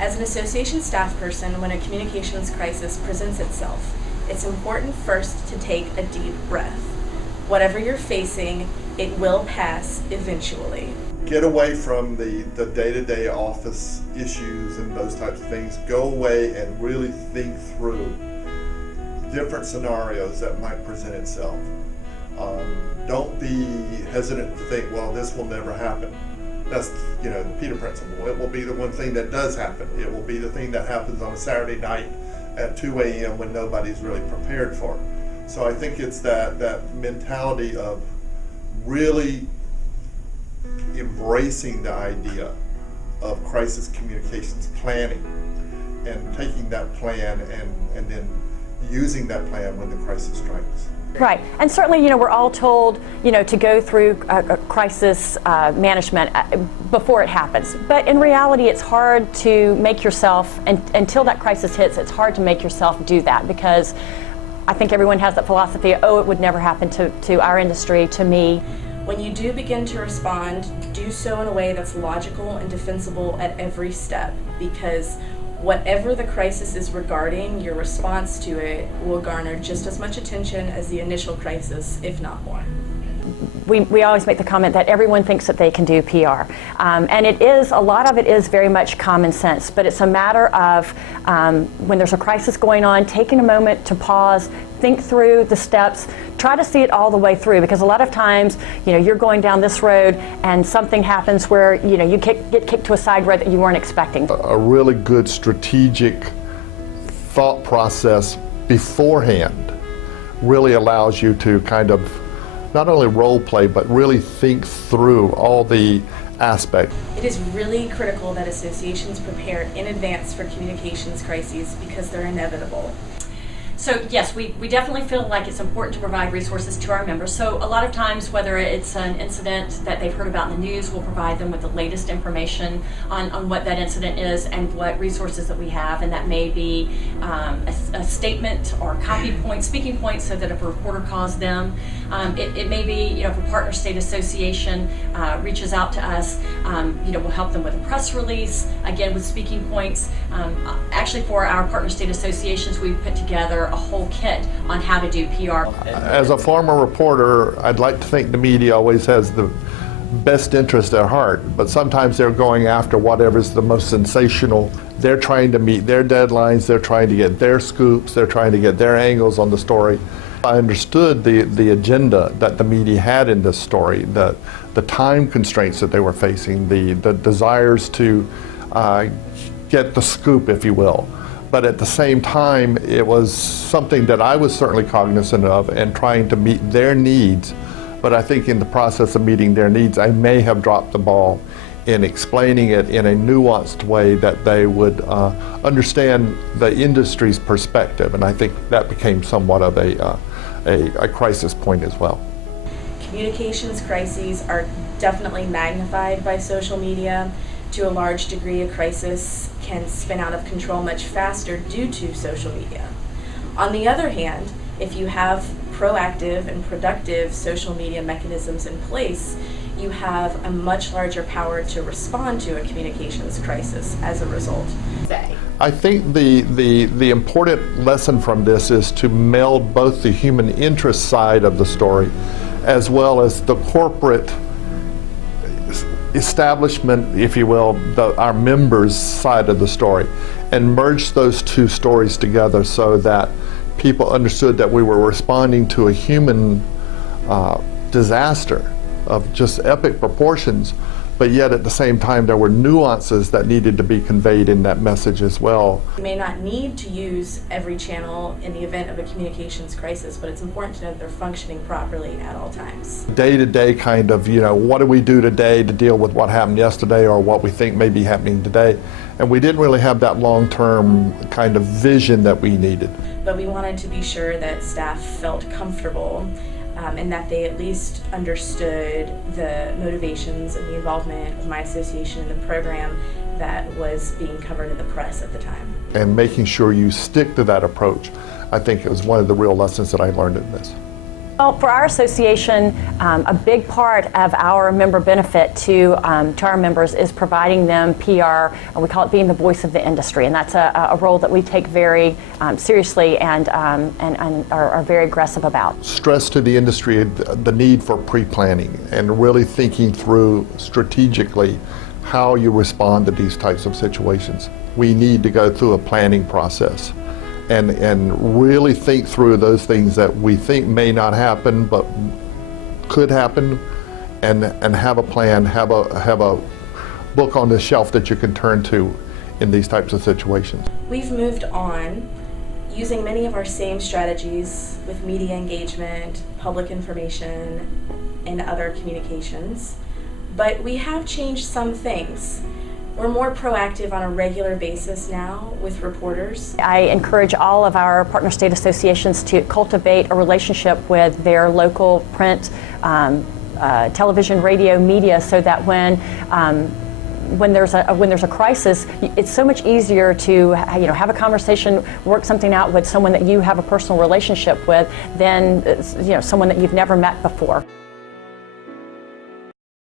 As an association staff person, when a communications crisis presents itself, it's important first to take a deep breath. Whatever you're facing, it will pass eventually. Get away from the day-to-day office issues and those types of things. Go away and really think through different scenarios that might present itself. Don't be hesitant to think, well, this will never happen. That's, the Peter principle. It will be the one thing that does happen. It will be the thing that happens on a Saturday night at 2 a.m. when nobody's really prepared for it. So I think it's that mentality of really embracing the idea of crisis communications planning and taking that plan and then using that plan when the crisis strikes. Right, and certainly, we're all told, to go through crisis management before it happens. But in reality, it's hard to make yourself, until that crisis hits, it's hard to make yourself do that, because I think everyone has that philosophy, oh, it would never happen to our industry, to me. When you do begin to respond, do so in a way that's logical and defensible at every step, because whatever the crisis is regarding, your response to it will garner just as much attention as the initial crisis, if not more. We always make the comment that everyone thinks that they can do PR. And a lot of it is very much common sense, but it's a matter of when there's a crisis going on, taking a moment to pause, think through the steps, try to see it all the way through, because a lot of times, you're going down this road and something happens where, you get kicked to a side road that you weren't expecting. A really good strategic thought process beforehand really allows you to kind of not only role play, but really think through all the aspects. It is really critical that associations prepare in advance for communications crises because they're inevitable. So yes, we definitely feel like it's important to provide resources to our members. So a lot of times, whether it's an incident that they've heard about in the news, we'll provide them with the latest information on what that incident is and what resources that we have, and that may be a statement or copy point, speaking points, so that if a reporter calls them, it may be, if a partner state association reaches out to us, we'll help them with a press release, again with speaking points. Actually, for our partner state associations, we've put together a whole kit on how to do PR. As a former reporter, I'd like to think the media always has the best interest at heart, but sometimes they're going after whatever's the most sensational. They're trying to meet their deadlines, they're trying to get their scoops, they're trying to get their angles on the story. I understood the agenda that the media had in this story, the time constraints that they were facing, the desires to get the scoop, if you will. But at the same time, it was something that I was certainly cognizant of and trying to meet their needs. But I think in the process of meeting their needs, I may have dropped the ball in explaining it in a nuanced way that they would understand the industry's perspective. And I think that became somewhat of a crisis point as well. Communications crises are definitely magnified by social media. To a large degree, a crisis can spin out of control much faster due to social media. On the other hand, if you have proactive and productive social media mechanisms in place, you have a much larger power to respond to a communications crisis as a result. I think the important lesson from this is to meld both the human interest side of the story as well as the corporate establishment, if you will, our members' side of the story, and merge those two stories together so that people understood that we were responding to a human disaster of just epic proportions, but yet at the same time there were nuances that needed to be conveyed in that message as well. You may not need to use every channel in the event of a communications crisis, but it's important to know that they're functioning properly at all times. Day-to-day kind of, what do we do today to deal with what happened yesterday or what we think may be happening today? And we didn't really have that long-term kind of vision that we needed. But we wanted to be sure that staff felt comfortable and that they at least understood the motivations and the involvement of my association in the program that was being covered in the press at the time. And making sure you stick to that approach, I think it was one of the real lessons that I learned in this. Well, for our association, a big part of our member benefit to our members is providing them PR. We call it being the voice of the industry, and that's a role that we take very seriously and are very aggressive about. Stress to the industry the need for pre-planning and really thinking through strategically how you respond to these types of situations. We need to go through a planning process and really think through those things that we think may not happen but could happen, and have a plan, have a book on the shelf that you can turn to in these types of situations. We've moved on using many of our same strategies with media engagement, public information, and other communications, but we have changed some things. We're more proactive on a regular basis now with reporters. I encourage all of our partner state associations to cultivate a relationship with their local print, television, radio, media, so that when there's a crisis, it's so much easier to have a conversation, work something out with someone that you have a personal relationship with than someone that you've never met before.